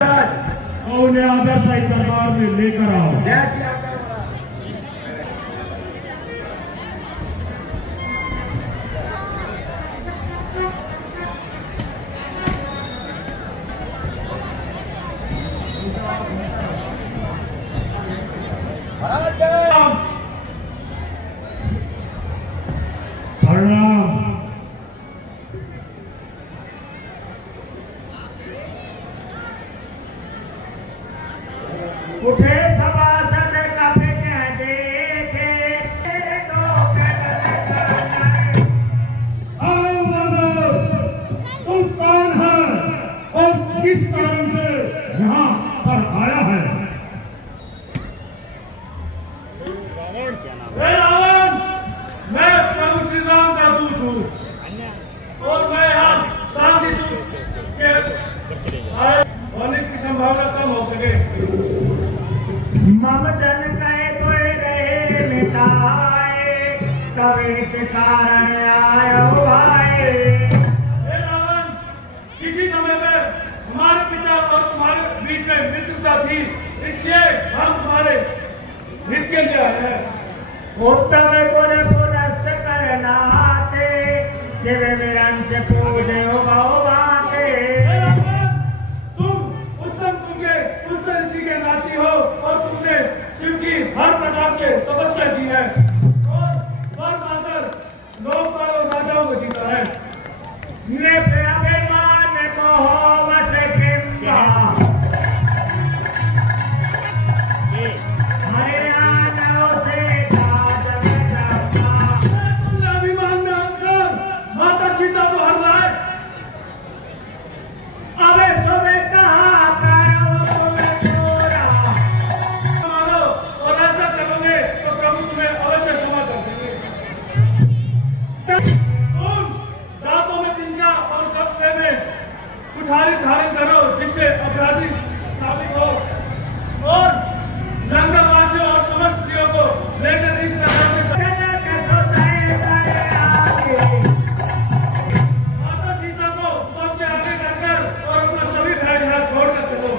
और उन्हें आदर सही दरबार में लेकर आओ। जय श्री राम। उठे सभासद कभी कह देखे तो तुम कौन है और किस कारण से यहाँ पर आया है? रावण, मैं प्रभु श्री राम का दूत हूँ और मैं यहाँ शांति दूत के होने की संभावना कम हो सके। मम जन कहे कोई रहे मिटाए कभी के कारण आयो आए। रावण, किसी समय में हमारे पिता और तुम्हारे बीच में मित्रता थी, इसलिए हम तुम्हारे हित के लिए आए हैं। उत्तम गुण पुनश्च करना थे शिव निरंज पूजे बाते। तुम उत्तम कुल के उस ऋषि के नाती हो और तुमने शिव की हर प्रकार से तपस्या की है और वर माकर लोकपाल और राजाओं को जीता है। अभिमान को हो वस किंबा तुमने अभिमान में आकर माता सीता को हर लाए। अबे सुबह कहा करो तुम्हें पूरा मानो और ऐसा करोगे तो प्रभु तुम्हें अवश्य क्षमा कर देंगे। तुम दांतों में तिनका और कपड़े में कुठारी धारण करो जिससे अपराधी साबित हो और लंकावासी और समस्त स्त्रियों को लेकर इस तरह से माता सीता को सबसे आगे करकर और अपना सभी भाई यहाँ छोड़कर चलो।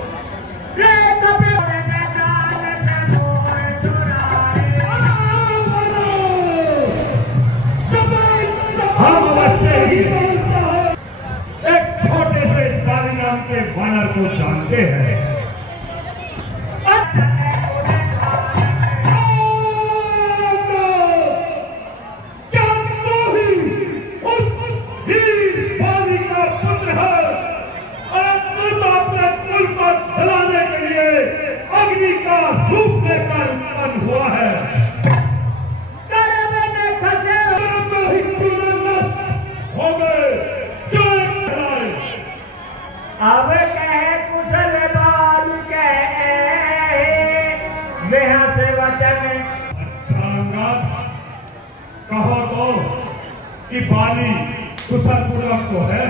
हम अवश्य ही एक छोटे से जानी नाम के वानर को जानते हैं। अग्नि का रूप लेकर उत्पन्न हुआ है। हो गए अब कहे कुशल बाल कहे बेहा से वचन। अच्छा अंगद, कहो तो कि बाली कुशल पूर्वक तो है।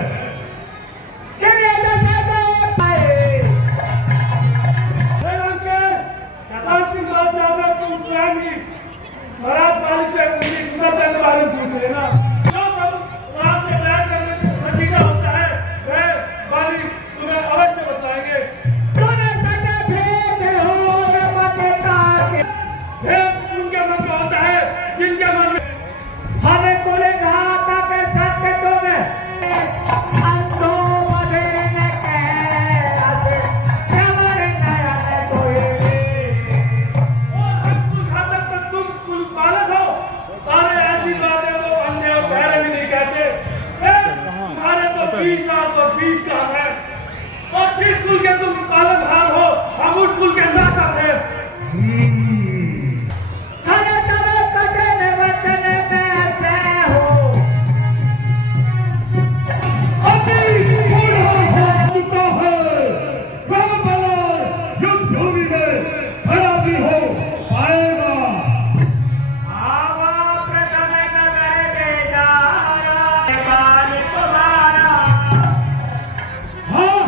महाराज बाली से कुशल के बारे में पूछ लेना। जो प्रभु राम से न्याय करने से नतीजा होता है वह बाली तुम्हें अवश्य बताएंगे। भेद उनके मन में होता है जिनके मन में हमें बोले घाटा के सत्य तुम्हें अंतो मदीने कहते हमारे नयन कोई और हम कुल घातक तक तुम कुल पालक हो। सारे ऐसी बातें वो अन्य और पहले भी नहीं कहते। तुम्हारे तो 20 साल और 20 का है और जिस कुल के तुम पालनहार हो हम उस कुल के नाशक हैं। खरे तबे कठिन वचन में हो अति बूढ़ा हो चुका है, वह बला युद्ध भूमि में खड़ा भी हो पाएगा। आवा प्रथम नगर बेदारा बाल तुम्हारा। हाँ,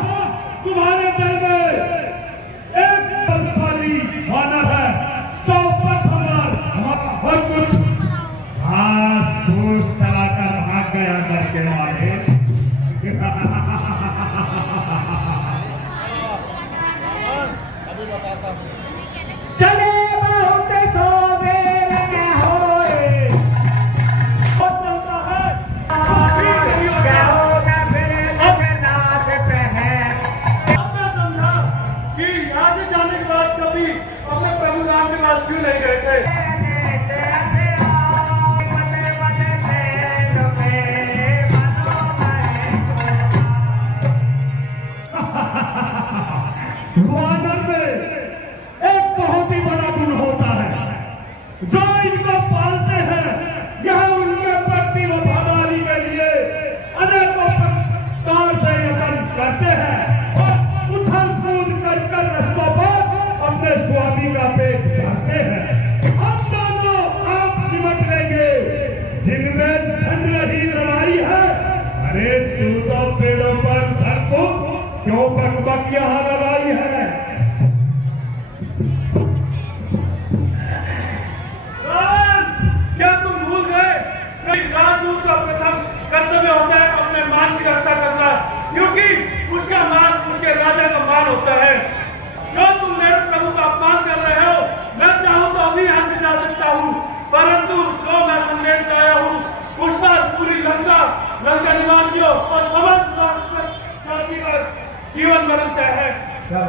तुम्हारे दिल में एक क्यों बकबक यहाँ लगाई है? क्या तुम भूल गए? नहीं, राजदूत का प्रथम कर्तव्य होता है अपने मान की रक्षा करना, क्योंकि उसका मान उसके राजा का मान होता है। जो तुम मेरे प्रभु का अपमान कर रहे हो, मैं चाहूं तो अभी यहाँ से जा सकता हूँ, परंतु जो मैं संदेश लाया हूँ उस पर पूरी लंका निवासियों और समस्त जाति पर जीवन मरण तय है। मैं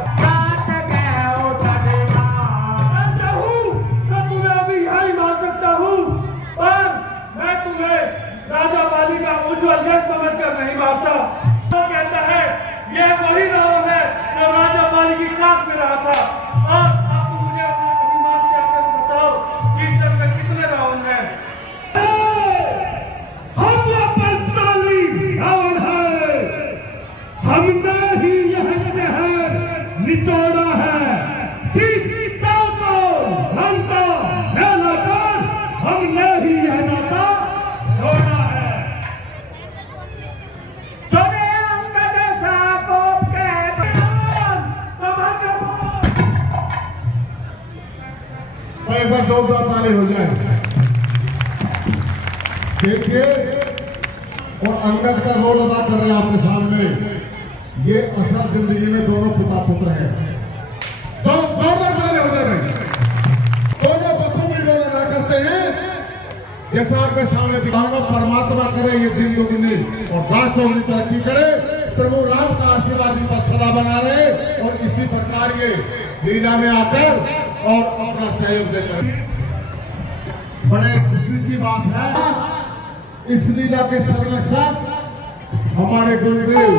चाहूं तो तुम्हें अभी यहाँ ही मार सकता हूँ, पर मैं तुम्हें राजा बाली का उज्जवल यश समझकर नहीं मारता। तो कहता है यह वही रावण है जो राजा बाली की नाक में रहा था। और आप मुझे अपना अभिमान त्याग कर बताओ कि इस जग में कितने रावण हैं? हम बलशाली रावण है, हमने ही यह शहर निचोड़ा है। सीता को लंका फैलाकर हमने ही यह नाता छोड़ा है। सुने अंगद साकों के एक बार जोरदार ताली हो जाए। देखिए, और अंगद का रोल अदा कर रहे हैं आपके सामने। ये असल जिंदगी में दोनों पिता पुत्र हैं। जोरदार ताली हो जाए। दोनों बच्चों में रोल अदा करते हैं। जैसा आपके सामने दिखाऊंगा, परमात्मा करे ये दिन दुगनी और रात चौगुनी तरक्की करे। प्रभु राम का आशीर्वाद इन पर सदा बना रहे और इसी प्रकार ये लीला में आकर और अपना सहयोग देकर। बड़े खुशी की बात है, इस लीला के सर्वश्रेष्ठ हमारे गुरुदेव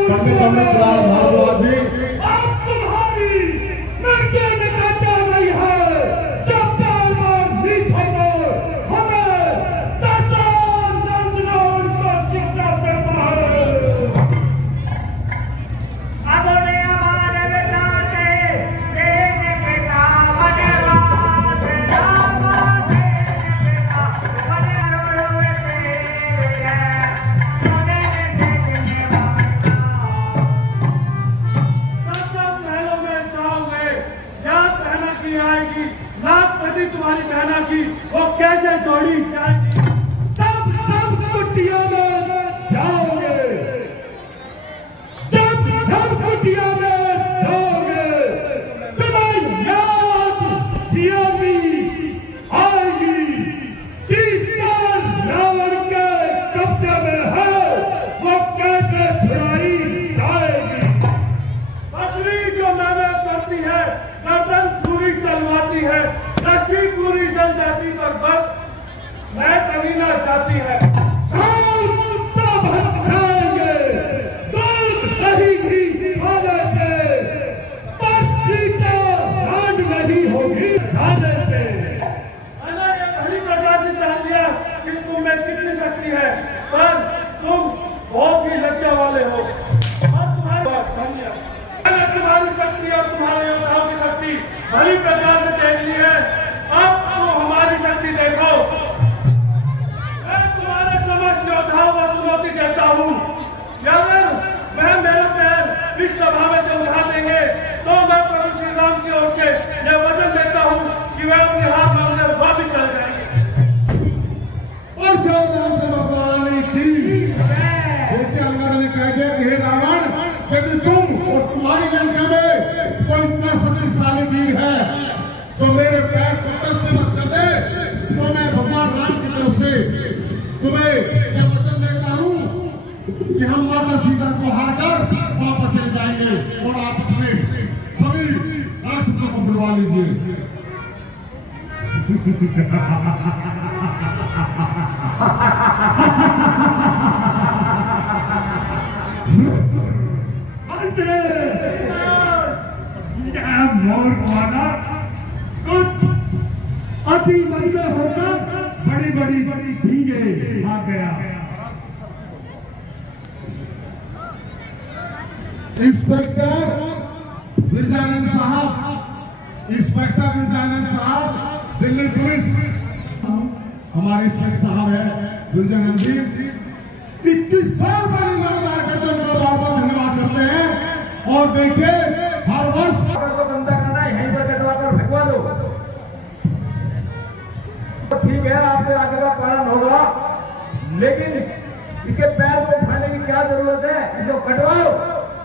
पंडित अमृतलाल भारद्वाज जी। अब तुम्हारी नंगे निकालता नहीं है। जब तलवार नीचे हो, हमें दसान नंदनों को शिक्षा देना है। अगोने हमारे विचार से देश के काम बनवास राम देश के काम बनवाए हैं। सोने से जिंदगी सब महलों में जाओगे, याद रहना की आएगी। नाक पति तुम्हारी बहना की वो कैसे जोड़ी जाएगी। सब कुटिया में जाओगे, सब कुटिया में जाओगे, तुम्हें याद सियामी आएगी। सीता रावण के कब्जे में है, वो कैसे छुड़ाई जाएगी। बकरी जो मेहनत करती है, गर्दन छुरी चलवाती है, रस्सी पूरी जल जाती पर बस मैं कभी ना जाती है। हम तो भर जाएंगे, दूध नहीं घी खाने से, बस सीता रान नहीं होगी खाने से। मैंने ये पहली प्रकार से जान लिया कि तुम में कितनी शक्ति है, पर तुम बहुत ही लज्जा वाले हो। और तुम्हारे पास धन्य मैंने तुम्हारी शक्ति और तुम्हारे योद्धाओं की शक्ति भली प्रकार से देख ली है। अब तुम हमारी शक्ति देखो। मैं तुम्हारे समस्त योद्धाओं को चुनौती देता हूँ, अगर वह मेरे पैर इस सभा में से उठा देंगे तो मैं प्रभु श्री राम की ओर से यह वचन देता हूँ कि वह अपने हाथ मांगने वापिस चले जाएंगे। और सावधान से बतलाने की देखिए, अंगद ने कह दिया कि हे रावण, यदि तुम और तुम्हारी लंका में कोई इतना शक्तिशाली वीर है जो मेरे पैर को टस से बस कर दे, तो मैं भगवान राम की तरफ से तुम्हें यह वचन देता हूँ कि हम माता सीता को हारकर वापस चले जाएंगे और आप अपने सभी राष्ट्रों को बुलवा लीजिए। यह मोर खाना कुछ अति मजबूत होकर बड़ी बड़ी भीगे भाग गया। इंस्पेक्टर मिर्जानंद साहब, दिल्ली पुलिस, हमारे इंस्पेक्टर साहब है मिर्जानंद जी। 21 साल का योगदान करते हैं, उनका बहुत बहुत धन्यवाद करते हैं। और देखिए हर वर्ष को बंदा करना है, यहीं पर कटवा कर फेंकवा दो। तो ठीक है, आपके आगे का पालन होगा, लेकिन इसके पैर को उठाने की क्या जरूरत है? इसको कटवाओ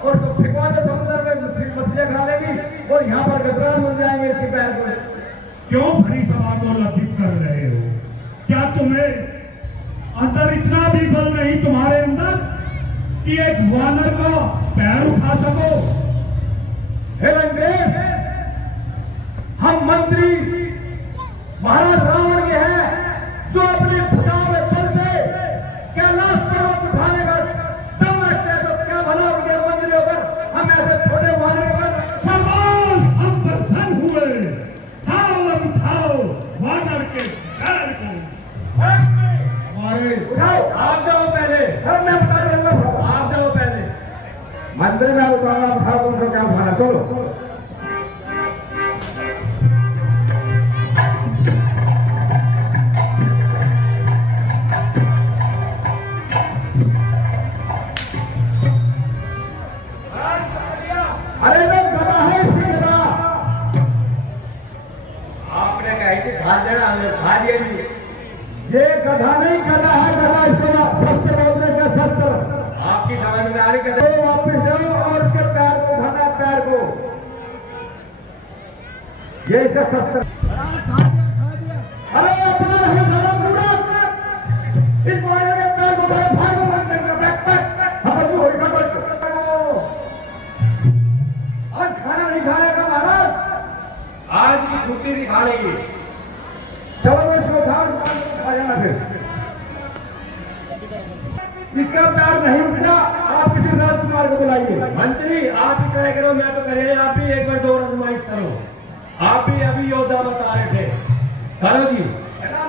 और तो फेंकवा दो समुद्र में, मछलियां खा लेगी और यहाँ पर गदरान बन जाएंगे इसके पैर को। क्यों भरी सभा को लज्जित कर रहे हो? क्या तुम्हें अंदर इतना भी बल नहीं तुम्हारे अंदर कि एक वानर का पैर उठा सको? हे लंकेश, हम मंत्री महाराज रावण के हैं, जो अपनी भुजाओं में बल से कैलाश पर्वत उठाने का दम रखते हैं, तो क्या भला उनके मंत्रियों पर हम ऐसे छोटे वानर पर सवाल हम प्रसन्न हुए। उठाओ वानर के पैर को। हमारे उठाओ, आप जाओ पहले, सर मैं बता दूंगा, आप जाओ पहले। मंत्री में उठाऊंगा, उठाओ, तुमसे क्या उठाना, चलो। अरे तो गधा है, इसकी गधा। आपने कहीं खा देना, हमने खा दिया जी। ये गधा नहीं, गधा है, गधा इसको शस्त्र बोलते हैं, शस्त्र। आपकी समझ में आ रही? गधा को वापिस जाओ और इसके पैर को उठाना, पैर को। ये इसका शस्त्र। अरे अपना नहीं गधा पूरा, इस वाले के पैर को बड़े भागो बन देंगे, बैक बैक। हम जो होगा बच। आज खाना नहीं खाएगा महाराज, आज की छुट्टी नहीं खा लेगी। चलो इसको खा जाना फिर। इसका पैर नहीं उठना, आप किसी राजकुमार को बुलाइए। मंत्री आप ही ट्राई करो, मैं तो करे, आप ही एक बार 2 आजमाइश करो। आप ही अभी योद्धा बता रहे थे, करो जी।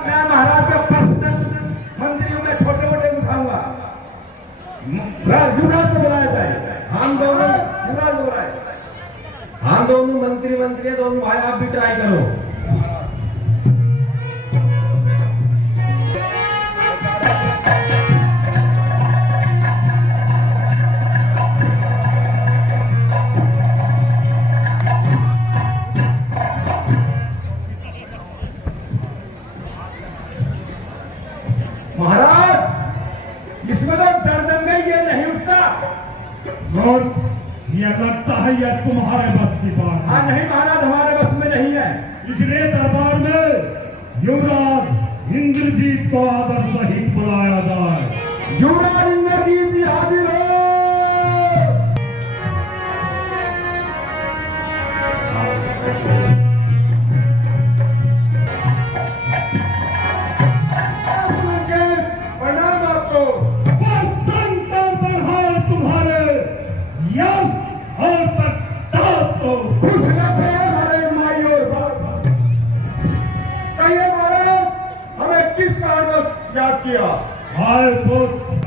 मैं महाराज का पर्सनल मंत्री हूं, मैं छोटे मोटे उठाऊंगा। युवराज को बुलाया जाए, हम दोनों युवराज बुलाए, हम दोनों मंत्री दोनों भाई, आप भी ट्राई करो। महाराज इसमें तो डर दंगे, ये नहीं उठता। और ये लगता है ये तुम्हारे बस की बात है। हाँ नहीं महाराज, हमारे बस में नहीं है। इसलिए दरबार में युवराज इंद्रजीत को आदर सहित बुलाया जाए। युवराज इंद्रजीत जी हाजिर हो। प्रणाम आपको। वो संकर बढ़ाए तुम्हारे यश और प्रताप को। खुश रखे हमारे माई और बाप। कहिए महाराज, हमें किस कारणवश याद किया? आए पुत्र,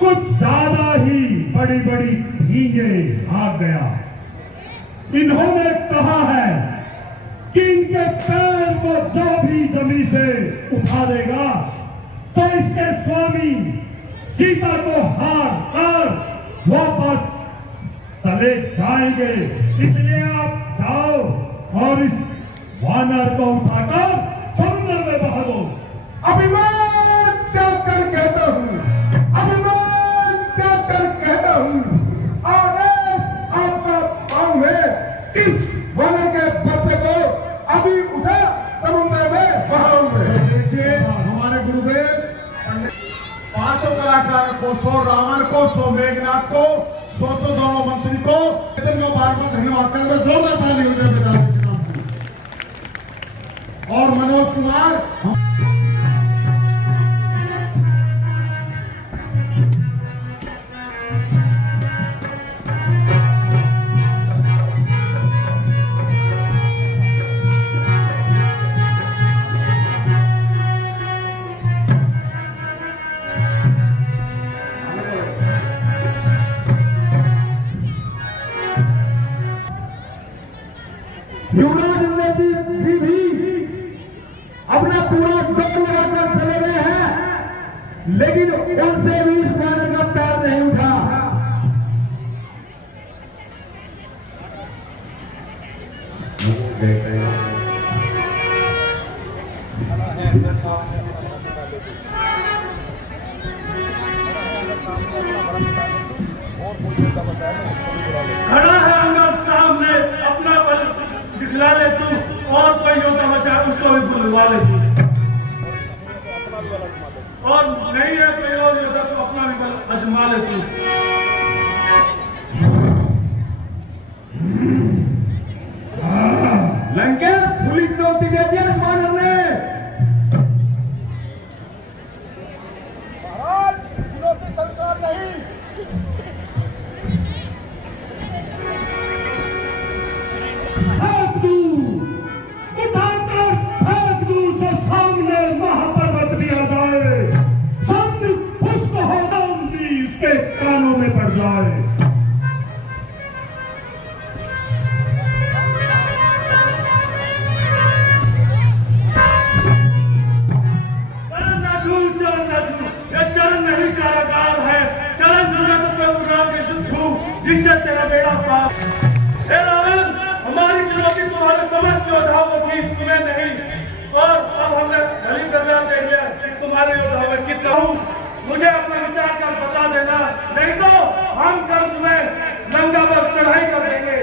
कुछ ज्यादा ही बड़ी बड़ी भीगे आ गया। इन्होंने कहा है कि इनके पैर को जो भी जमीन से उठा देगा तो इसके स्वामी सीता को हार कर वापस चले जाएंगे। इसलिए आप जाओ और इस वानर को उठाकर समुद्र में बहा दो। अभिमान क्या कर कहता हूँ, अभिमान क्या कर कहता हूँ। आदेश आपका पाँव है, इस वानर के बच्चे को अभी उठा समुद्र में बहाऊंगे। देखिए हमारे गुरुदेव पांचों कलाकार को, 100 रावण को, 100 मेघनाथ को, 100 दोनों मंत्री को बार-बार धन्यवाद करके जोरदार ताली हो जाए पिताजी के नाम पर। और मनोज कुमार युवराज इंद्रजीत जी भी अपना पूरा दम लगाकर चले गए हैं, लेकिन उनसे भी इस वानर का पैर नहीं उठा। खड़ा है अंगद सामने, अपना बल दिखला ले तू, और कोई योद्धा बचा उसको भी बुलवा ले तू, और नहीं है कोई और योद्धा तो अपना भी बल आजमा ले तू। लंकेश पुलिस ने उल्टी दे दिया आसमान हमने। सरकार नहीं फेंक दूं, उठाकर फेंक दूं तो सामने महापर्वत दिया जाए, समुद्र खुश्क हो भी उसके कानों में पड़ जाए। चरण नहीं कारागार है, चरण जरूरत पे उड़ा के सिद्धू जिससे तेरा बेड़ा पार। हे रावण, हमारी चुनौती तुम्हारे समस्त योद्धाओं को थी, तुम्हें नहीं, और अब हमने गली प्रकार देख लिया कि तुम्हारे योद्धाओं में कितना हूं। मुझे अपना विचार कर बता देना, नहीं तो हम कल सुबह लंका पर चढ़ाई कर देंगे।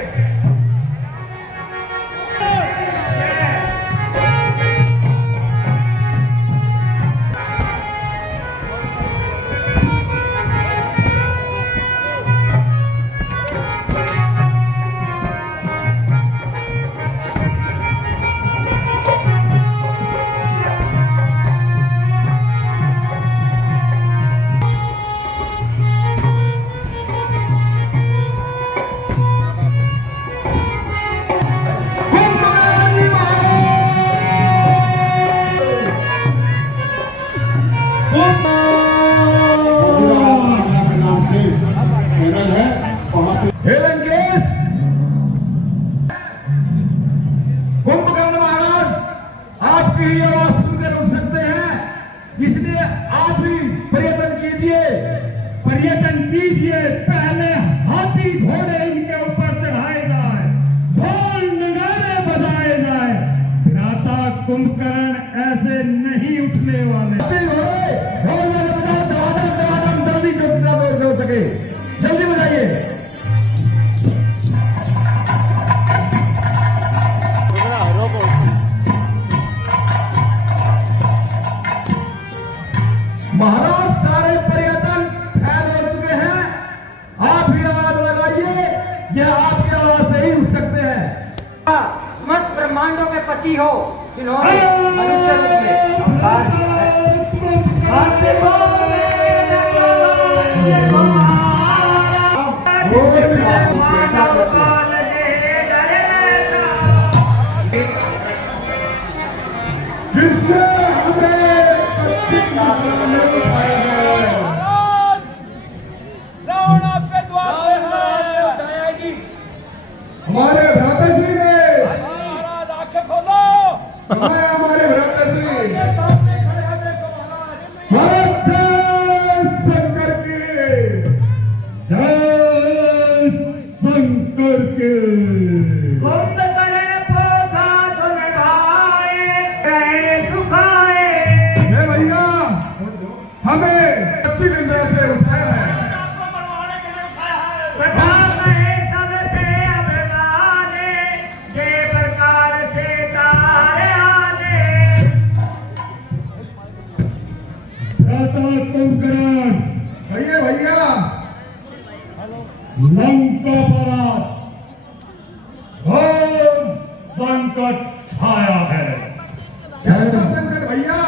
हे लंकेश, कुंभकर्ण महाराज आपकी ही आवाज सुनकर रुक सकते हैं, इसलिए आप भी पर्यटन कीजिए। पर्यटन कीजिए, पहले हाथी घोड़े इनके ऊपर चढ़ाए जाए, ढोल नगाड़े बजाए जाए। भ्राता कुंभकर्ण ऐसे नहीं उठने वाले। जल्दी जितना हो सके जल्दी बताइए। महाराज, सारे पर्यटन फैल हो चुके हैं, आप ही आवाज लगाइए, यह आपकी आवाज से ही उठ सकते हैं। समस्त ब्रह्मांडों के पति हो, जिन्होंने मनुष्य रूप में अवतार लिया है। जिसने हमें रावण आपके द्वार पे है। हमारे भ्राताश्री ने महाराज आंखें खोलो, बताया, हमारे भ्राताश्री सामने खड़े हैं, देखो महाराज। भारत शंकर की जय शंकर के। भैया हमें अच्छी गंजा से उठाया है। भ्राता कुंभकर्ण, भैया लंका पर घोर संकट छाया है। कैसा संकट भैया?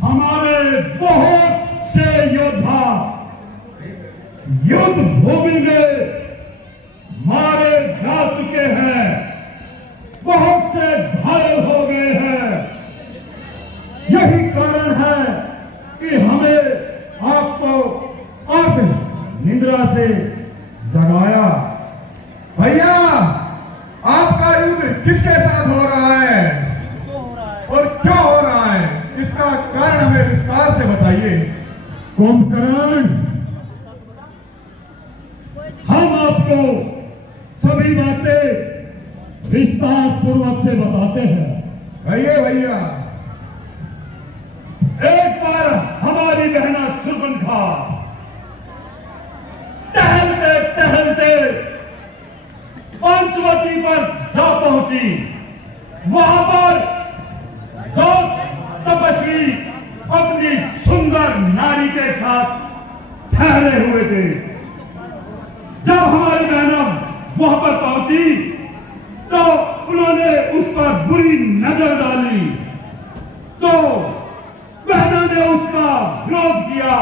हमारे बहुत से योद्धा युद्ध भूमि में मारे जा चुके हैं, बहुत से घायल हो गए हैं। यही कारण है कि हमें आपको अर्ध निद्रा से जगाया। भैया, आपका युद्ध किसके साथ हो रहा है और क्यों हो रहा है, इसका कारण हमें विस्तार से बताइए। कुंभकर्ण, हम आपको सभी बातें विस्तार पूर्वक से बताते हैं। भैया एक बार हमारी बहना सुर्पनखा पहुंची, वहां पर दो तपस्वी अपनी सुंदर नारी के साथ ठहरे हुए थे। जब हमारी बहनम वहां पर पहुंची तो उन्होंने उस पर बुरी नजर डाली, तो बहनों ने उसका विरोध किया,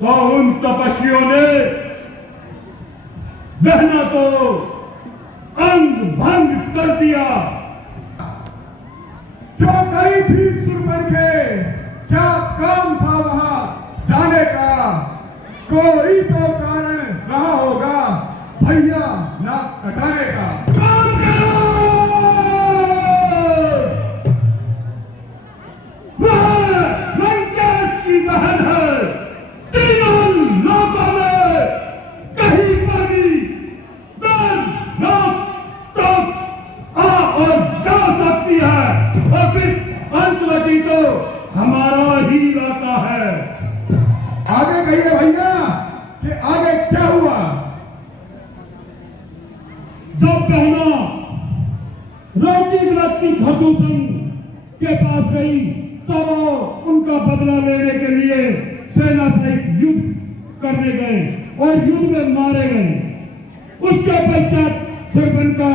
तो उन तपस्वियों ने बहनों को अंग भंग कर दिया। क्यों गई थी सुरपनखे, क्या काम था वहां जाने का? कोई तो कारण रहा होगा भैया ना कटाने का। वह लंकेश की बहन है, तीनों लोगों में कहीं पर भी बहन लोग तक आ और जा सकती है, और फिर पंचवटी तो हमारा ही इलाका है। आगे कहिए भैया कि आगे क्या हुआ? जब बहना रोटी बिलकती खटू सिंह के पास गई तो वो उनका बदला लेने के लिए सेना से युद्ध करने गए और युद्ध में मारे गए। उसके पश्चात सुरपनखा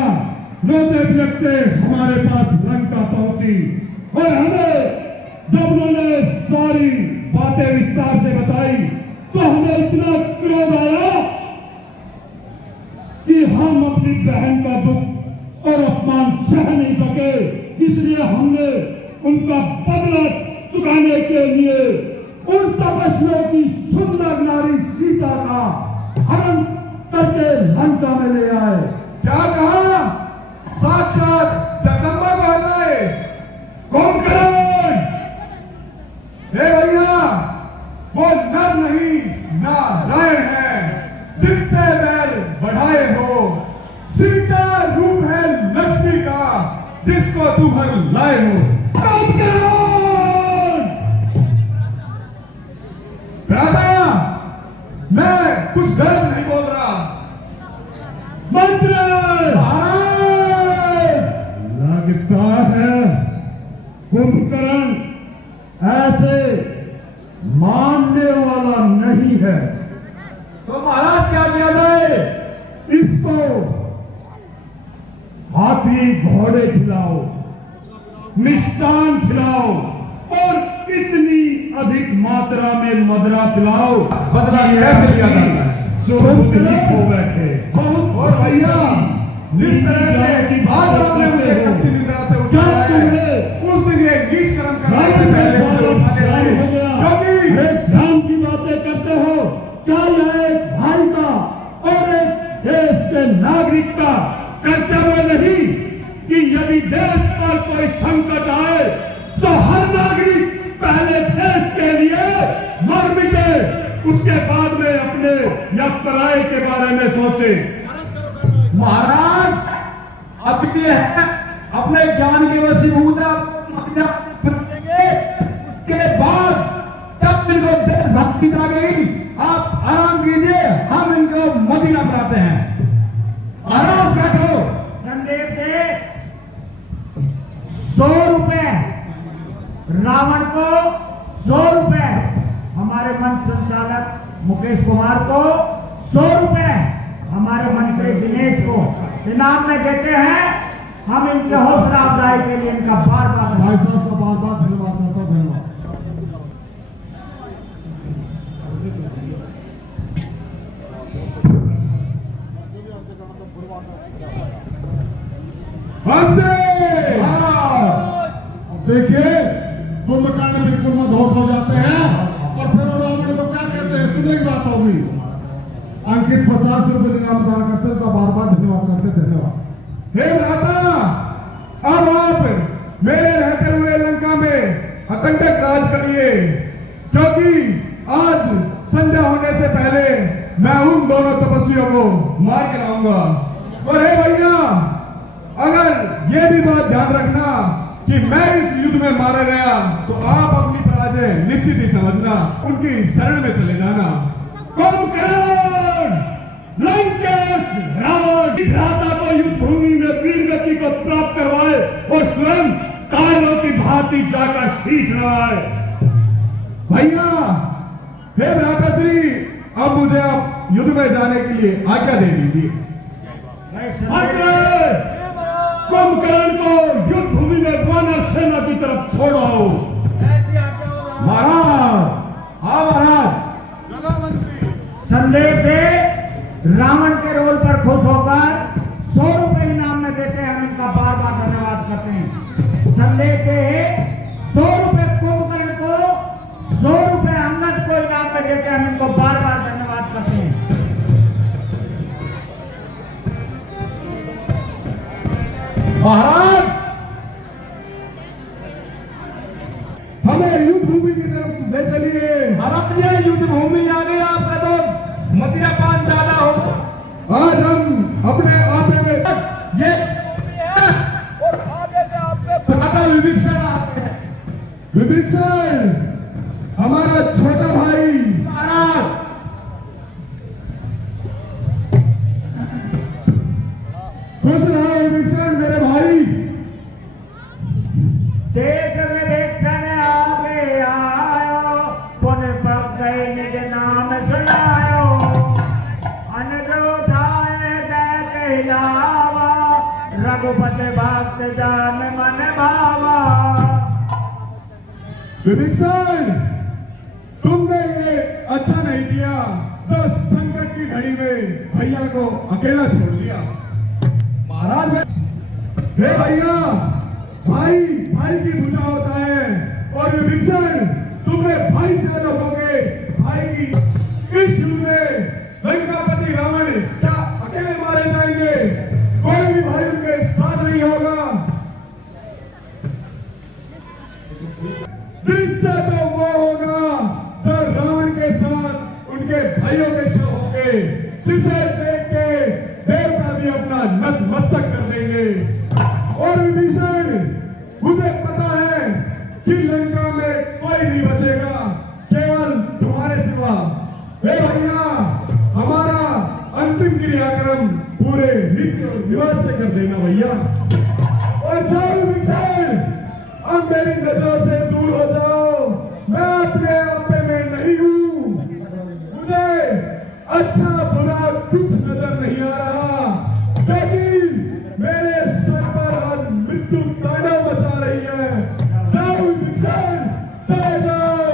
रोते बिलकते हमारे पास लंका पहुंची, और हमें जब उन्होंने सारी बातें विस्तार से बताई तो हमें इतना क्रोध आया कि हम अपनी बहन का दुख और अपमान सह नहीं सके, इसलिए हमने उनका बदला चुकाने के लिए उन तपस्वियों की सुंदर नारी सीता का हरण करके लंका में ले आए। क्या कहा? साक्षात जगदम्बा को हटाए। कुंभकर्ण, हे भैया, वो नर नहीं नारायण है जिनसे बैर बढ़ाए हो। सीता रूप है लक्ष्मी का जिसको तुम हर लाए हो। राधा, मैं कुछ गलत नहीं बोल रहा। मंत्र लगता है कुंभकर्ण ऐसे मानने वाला नहीं है, तो महाराज क्या किया जाए? इसको हाथी घोड़े खिलाओ, मिष्टान खिलाओ और इतनी अधिक मात्रा में मदरा पिलाओ, बदला कैसे लिया जाता है? जो हो बैठे। और भैया, जिस तरह से आज आपने मुझे कच्ची निद्रा से उठाया है, उस दिन ये नीच कर्म करने से पहले मुझे उठा लेना है। क्योंकि ध्यान की बातें करते हो, क्या यह एक भाई का और एक देश के नागरिक का कर्तव्य नहीं कि यदि देश पर कोई संकट आए तो हर नागरिक पहले देश के लिए मर मिटे, उसके बाद में अपने या पराये के बारे में सोचे। महाराज, अब ये है अपने ज्ञान के वसीभूत उसके बाद जब इनको देशभक्ति जागेगी, आप आराम कीजिए, हम इनको मदीना बनाते हैं। आराम बैठो। संदेश दे 100 रुपए, रावण को 100 रुपए, हमारे मंच संचालक मुकेश कुमार को 100 रुपए, हमारे मंत्री दिनेश को इनाम में देते हैं। हम इनके हौसला अफजाई के लिए इनका बार बार भाई साहब का बार बार धन्यवाद करता हूं। धन्यवाद। देखिए, कुंभकर्ण बिल्कुल मदहोश हो जाते हैं और फिर रावण को क्या कहते हैं, सुनने की बात होगी। अंकित 50 रुपए इनाम दान करते हैं, तो बार बार धन्यवाद करते। धन्यवाद। हे भ्राता, अब आप मेरे रहते हुए लंका में अकंटक राज करिए, क्योंकि आज संध्या होने से पहले मैं उन दोनों तपस्वियों को मार के लाऊंगा। और हे भैया, अगर ये भी बात ध्यान रखना कि मैं इस युद्ध में मारा गया तो आप अपनी पराजय निश्चित ही समझना, उनकी शरण में चले जाना। कुंभकर्ण, लंकेश, रावण, भ्राता को युद्ध भूमि में वीर गति को प्राप्त और स्वयं कायरों की भांति जाकर शीश नवाए। भैया, हे भ्राताश्री, अब मुझे आप युद्ध में जाने के लिए आज्ञा दे दीजिए। मंत्री, कुंभकर्ण को युद्ध भूमि में वानर सेना की तरफ छोड़ो। महाराज, हाँ महाराज। संदेश से रावण के रोल पर खुश होकर 100 रुपए इनाम में देते हैं, हम इनका बार बार धन्यवाद करते हैं। संदेश से 100 रुपए कुंभकर्ण को, 100 रुपए अंगद को इनाम में देते हैं, हम इनको बार बार धन्यवाद करते हैं। महाराज, हमें युद्ध भूमि की तरफ ले चलिए। हम अपने युद्ध भूमि आ गए, आपका तो मदिरापान ज्यादा हो। आज हम अपने आपे में ये और आगे से आपके भ्राता विभीषण आते हैं। विभीषण, हमारा छोटा भाई। महाराज, खुश रहो विभीषण मेरे भाई। देश में देखने आगे आयो, पुण्य पग गए निज नाम सुनायो। अनजो उठाए गए कहलावा, रघुपति भक्त जान मन भावा। विभीषण, तुमने ये अच्छा नहीं किया जो संकट की घड़ी में भैया को अकेला छोड़ दिया। महाराज, हे भैया, भाई भाई की भुजा होता है, और विभीषण, तुमने भाई से अलग हो गए भाई की। इस युद्ध में लंकापति रावण क्या अकेले मारे जाएंगे? कोई भी भाई उनके साथ नहीं होगा। दृश्य तो वो होगा जो रावण के साथ उनके भाइयों के शव होंगे, जिसे देख के देवता भी अपना नतमस्तक कर देंगे। और विभीषण, मुझे पता है कि लंका में कोई नहीं बचेगा, केवल तुम्हारे सिवा। हे भैया, हमारा अंतिम क्रियाक्रम पूरे रीति और रिवाज से कर देना भैया। और जाओ विभीषण, अब मेरी नजरों से दूर हो जाओ। मैं अपने आपे में नहीं हूँ, मुझे अच्छा बुरा कुछ नजर नहीं आ रहा, क्योंकि मेरे सर पर आज मृत्यु तांडव मचा रही है। जाओ विभीषण, चले जाओ,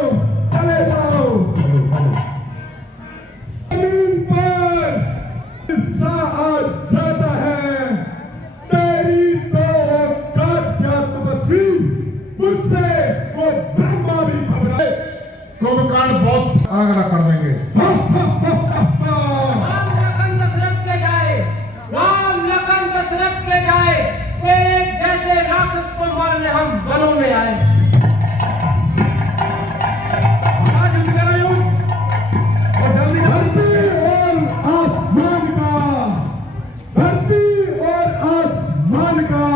चले जाओ। जमीन पर हिस्सा आज जाता है, तेरी तो औकात क्या तपस्वी, मुझसे वो ब्रह्मा भी घबराए। कुंभकर्ण बहुत आगरा कर देंगे। राम लखन दशरथ के जाए, तेरे जैसे राक्षस को मारने हम वनों में आए। धरती और आसमान का, धरती और आसमान का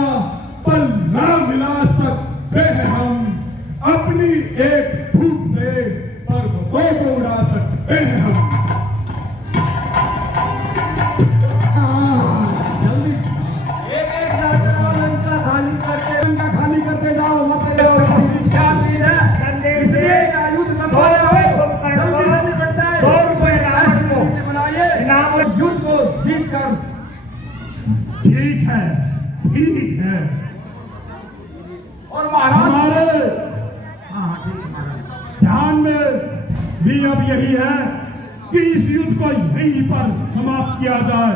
पल्ला मिला सकते हैं हम, अपनी एक फूट से पर्वतों को उड़ा सकते हैं हम। खाली करते जाओ, मत युद्ध को जीत कर। ठीक है, ठीक है। और महाराज, हमारे ध्यान में भी अब यही है कि इस युद्ध को यहीं पर समाप्त किया जाए।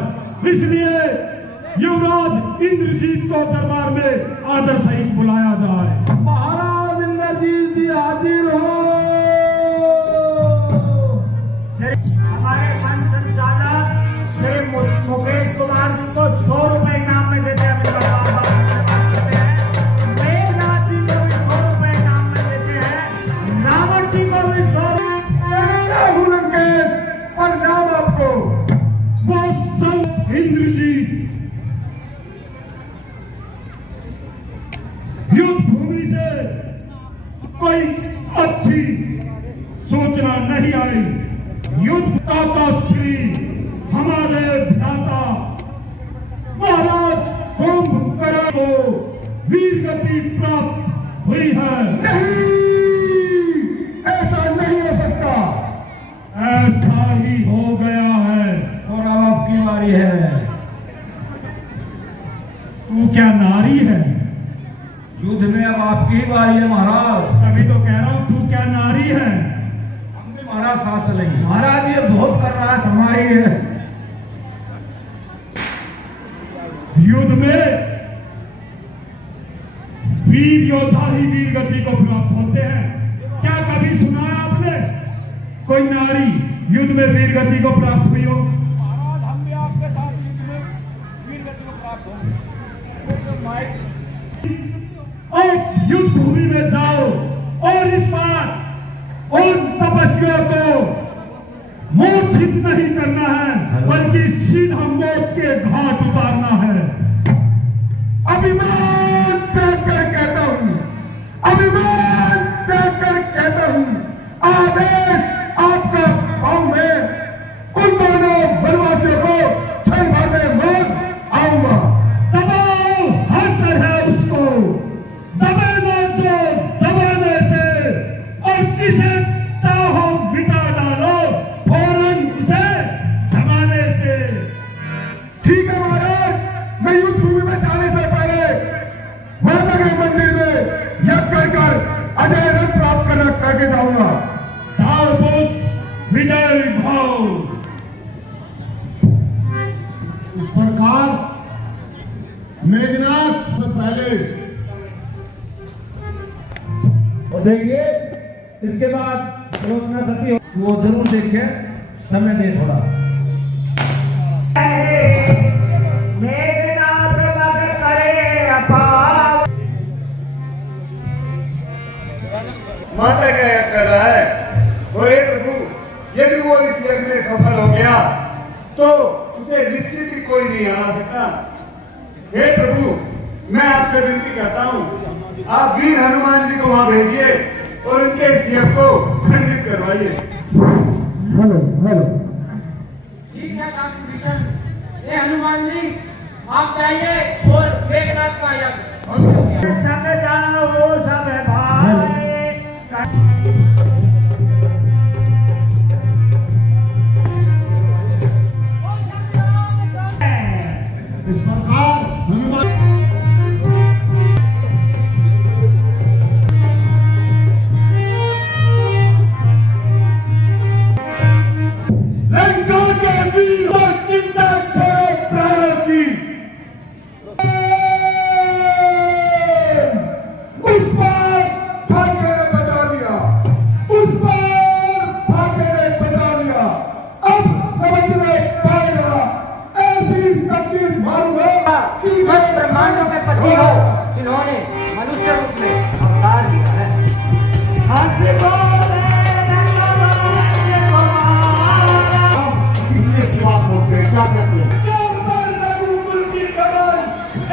इसलिए युवराज इंद्रजीत को दरबार में आदर सहित बुलाया जाए। महाराज इंद्रजीत जी हाजिर हो। हमारे मन संचालक श्री मुकेश कुमार जी को 100 रुपए इनाम में देते हैं। मेघनाथ जी को भी 100 रुपए इनाम में देते हैं। रावण जी को भी 100 प्रणाम आपको। वो सब इंद्रजीत युद्ध भूमि से कोई अच्छी सूचना नहीं आई। युद्ध का श्री हमारे भ्राता महाराज कुंभकर्ण को वीर वीर गति प्राप्त हुई है। नहीं, ऐसा नहीं हो सकता। ऐसा ही हो गया है। और अब आपकी बारी है। तू क्या नारी है? युद्ध में अब आपकी बारी है महाराज। तभी तो कह रहा हूं, तू क्या नारी है? हम भी महाराज साथ चलेंगे। महाराज ये बहुत कर रहा है, हमारी है। युद्ध में वीर योद्धा ही वीर गति को प्राप्त होते हैं। क्या कभी सुना है आपने कोई नारी युद्ध में वीर गति को प्राप्त हुई हो? महाराज हम भी आपके साथ युद्ध में वीर गति को प्राप्त होंगे। अब युद्ध भूमि में जाओ और इस बार उन तपस्वियों को मूर्छित नहीं करना है, बल्कि सीधा मौत के घाट उतारना है। अभिमान त्याग कर कहता हूं, अभिमान त्याग कर कहता हूं, आदेश आपका पाऊं मैं उन दोनों बनवासियों को क्षण भर में मार आऊंगा। दबाओ हर तरह उसको, दबाना जो दबाने से, और जिसे चाहो मिटा डालो फौरन उसे जमाने से। ठीक है महाराज, मैं युद्ध भूमि में जाने से पहले माता के मंदिर में यज्ञ कर अजय रथ प्राप्त करके जाऊंगा। जाओ बुद्ध, विजय भाव। इस प्रकार मेघनाथ से पहले और देखिए इसके बाद रोकना सती हो वो जरूर देखे, समय दे थोड़ा। मेघनाथ मग करे अपार। माता क्या याद कर रहा है? और हे प्रभु, यदि वो इस यज्ञ में सफल हो गया तो उसे निश्चित ही कोई नहीं हरा सकता। हे प्रभु, मैं आपसे विनती करता हूँ, आप वीर हनुमान जी को वहां भेजिए और उनके इस यज्ञ को खंडित करवाइए। हेलो हेलो ठीक है काफी भीषण। ये हनुमान जी आप जाइए और मेघनाथ का यज्ञ भंग हो गया। संग जाओ सब भाई। इस प्रकार हनुमान लंका के वीर को चिंता छोड़ो प्राणों की। उस पर भाग्य ने बचा लिया, उस पर भाग्य ने बचा लिया। अब समझ में पाएगा, ऐसी शक्ति मारूंगा समस्त ब्रह्मांडों के पति हो जिन्होंने मनुष्य रूप में अवतार लिया है। इतनी अच्छी बात बोलते हैं, क्या कहते हैं? रघुकुल की कमान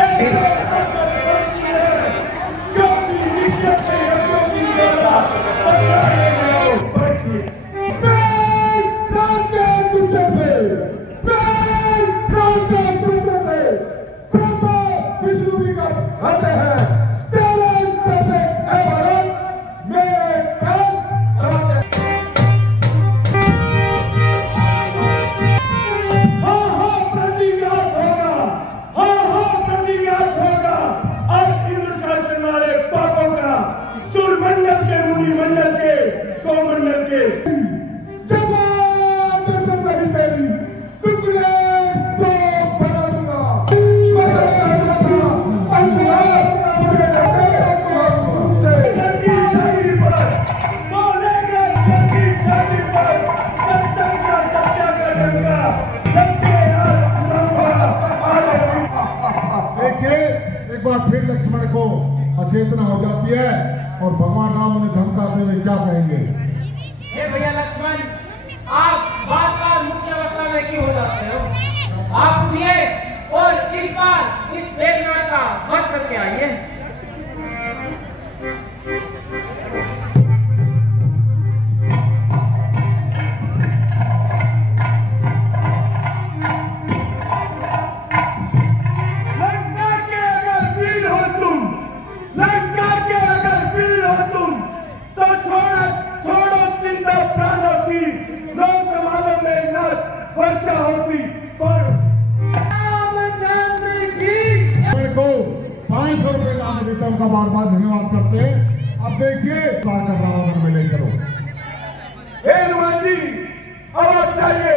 एक बढ़ती है, क्योंकि निश्चय के यज्ञों की योजना बदलाने में बढ़ती है। मैं प्राण के तुझे से, मैं प्राण के तुझे से, ब्रह्मा विष्णु भी कर आते हैं। तेरे जैसे ऐ भारत, मेरे प्राण आते हैं। हाँ हाँ प्रतिघात होगा, हाँ हाँ प्रतिघात होगा। आज इंद्र शासन वाले पापों का सूर्यमंडल के, मुनि मंडल के, गौमंडल के जवान जैसे नहीं तेरी, टुकड़े तो बना दूंगा। मैं कहता था, अंधकार मुझे तुमसे छठी छठी पर बोलेगा, छठी छठी पर कष्टम का सत्या का डंका लगे यार लंबा आले। देखिए, एक बार फिर लक्ष्मण को अचेतना हो जाती है और भगवान राम उन्हें धमकाते हुए क्या कहेंगे? हे भैया लक्ष्मण, आप बार बार मुख्य अवस्था में क्यों हो जाते हो? आप उठिए और इस बार इस मेघनाथ का वध करके आइए। लंका के अगर वीर हो तुम वर्षा होती पर को 500 रुपए का देता उनका बार बार धन्यवाद करते हैं। अब देखिए रावण में ले चलो। हे हनुमान जी, अब आप जाइए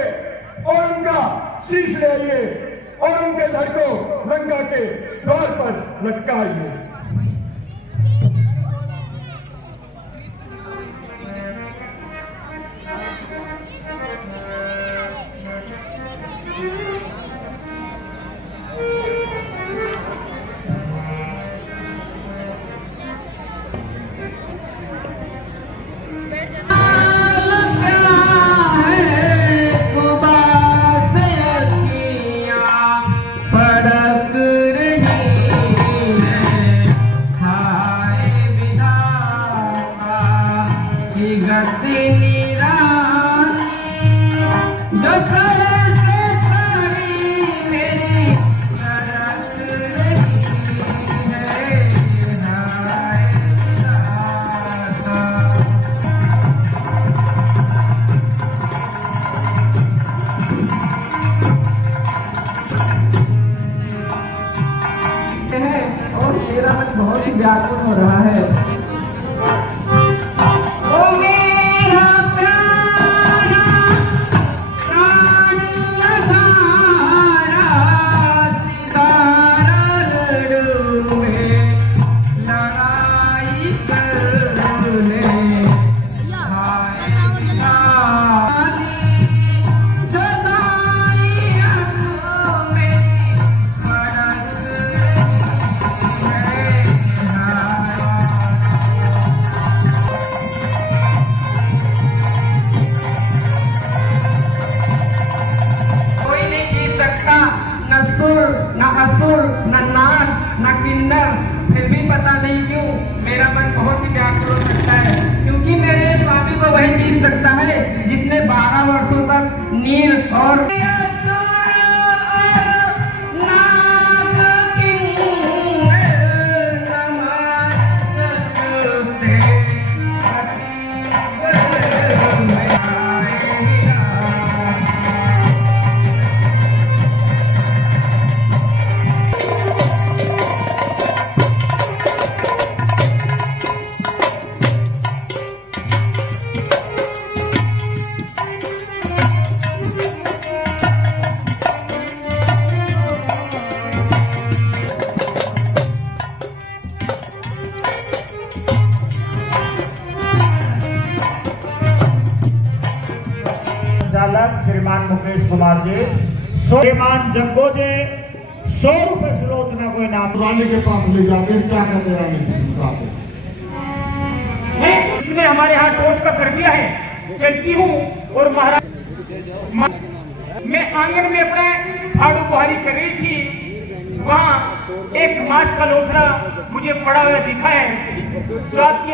और उनका शीश ले आइए और उनके धड़ को लंका के द्वार पर लटकाइए। और मेरा मन बहुत ही व्याकुल हो रहा है। ओ मेरा प्यारा प्राण आधारा, सितारा लड़ू में लड़ाई करने न असुर न नाग न किन्नर, फिर भी पता नहीं क्यों मेरा मन बहुत ही व्याकुल हो सकता है, क्योंकि मेरे स्वामी को वही जीत सकता है जिसने 12 वर्षों तक नील और संचालक श्रीमान मुकेश कुमार जी, श्रीमान जग्गो जी 100 रुपए सुलोचना को इनाम। रानी के पास ले जाकर क्या कहते हैं रानी? इसने हमारे यहाँ टोट का कर दिया है। चलती हूँ और महाराज मैं आंगन में अपने झाड़ू बुहारी कर रही थी, वहाँ एक मांस का लोथड़ा मुझे पड़ा हुआ दिखा है जो आपकी